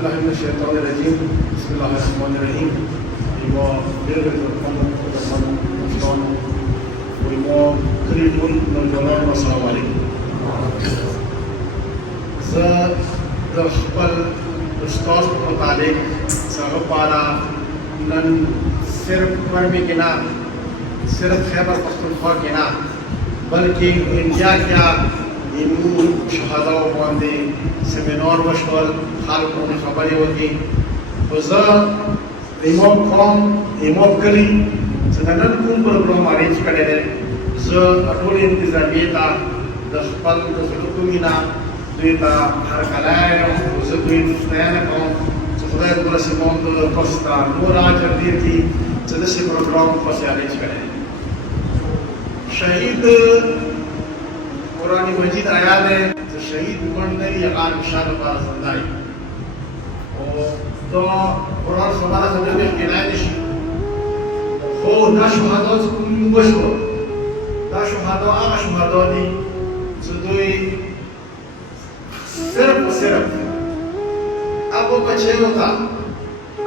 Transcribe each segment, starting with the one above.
بالله من الشيطان الرجيم بسم الله الرحمن الرحيم إما بيرد القمر والقمر والشيطان وإما كريم الجلال والسلام عليكم زه خپل استاد په متعلق څنګه پاره نن صرف ورمي کې نه صرف خیبر پختونخوا کې نه بلکې انډیا کې اینو شهادت باندې سیمینار وشول خلکو نه خبرې وکړي او زه ایمو قوم ایمو کلی چې نن کوم پروګرام ارینج کړی دی زه ټول انتظامیه ته د خپل د زړه نه دوی ته هرکلی یم زه دوی ستاینه کوم چې خدای دې ورسېږم د تاسو ته نور اجر ډېر کړي چې داسې پروګرام پسې ارینج کړی دی شهید قرآن مجید آیات ہے جو شہید بننے یقان شان پر زندائی اور تو قرآن سبحانہ خبر میں کہنا نشی خو دا شهدا کوم بشو دا شهدا هغه شهدا دي چې دوی صرف ابو بچو تا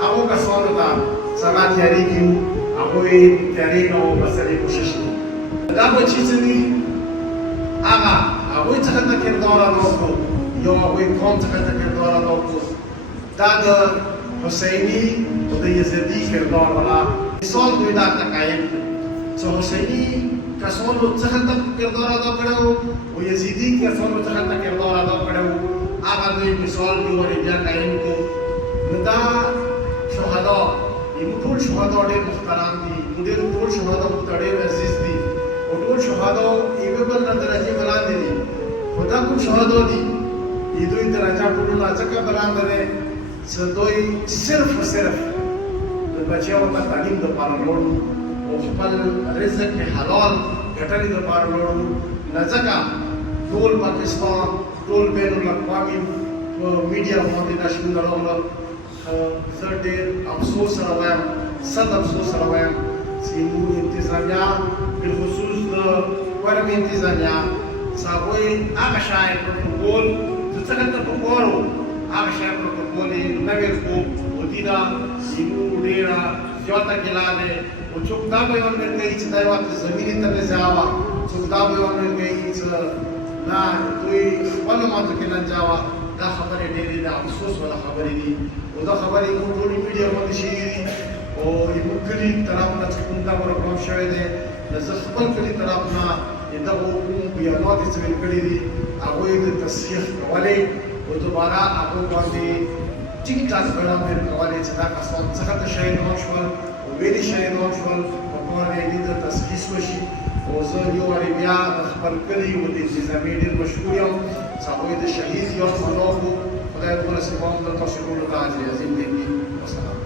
ابو کسانو تا څنګه تیاری کیو هغه تیاری نو بسري کوشش دا بچی چې دي هغه څنګه د کردار ادا کړو یو هغوی قوم څنګه د کردار ادا کړو دا د حسیني او د یزدي کردار والا مثال دوی دا تقایم چې حسیني کسانو څنګه د کردار ادا کړو او یزدي کسانو څنګه د کردار ادا کړو هغه دوی مثال دی ورې بیا قایم کړو نو دا شهدا یو ټول شهدا ډېر محترم دي ډېر ټول شهدا ډېر عزیز دي او ټول شهدا یو بل نه درجه بلاندې دي خدا کوم شهدا دي دوی درجه ټول نه ځکه بلاندې دي چې دوی صرف د بچیو ته تعلیم د پاره وړو او خپل رزق حلال ګټلې د پاره وړو نه ځکه ټول پاکستان ټول بین الاقوامي میډیا باندې دا شنو راغله زه ډېر افسوس سره وایم صد افسوس سره وایم چې موږ انتظامیه بالخصوص د ورم انتظامیه هغوی هغه شی پروتوکول چې څنګه ته پکار و هغه شی پروتوکول یې نه ویل خو مدینه زموږ ډېره زیاته ګیله دی او څوک دا به یې ورنه کوي چې دا یې ورته زمینې ته نه ځاوه څوک دا به یې ورنه کوي چې نه دوی خپلو ماتو کې نه ځاوه دا خبرې ډېرې د افسوس والا خبرې دي او دا خبرې موږ ټولې میډیا باندې شوي دي او زموږ کلي طرف نه چې کوم دا پروګرام شوی دی زه خپل کلي طرف نه دغه کوم بیانات چې ویل کړي دي هغوی د تصحیح کولی او دوباره هغو باندې ټیک ټاک بیان کولی چې دا کسان څخه ته شهیدان شول او ویلې شهیدان شول په کار یې د تصحیح وشي او زه یو وارې بیا د خپل کلي او د انتظامي ډېر مشکور یم چې هغوی د شهید یاد ادا کړو خدای دې ورسېږم د تاسو ټولو ته اجر عظیم دې کړي والسلام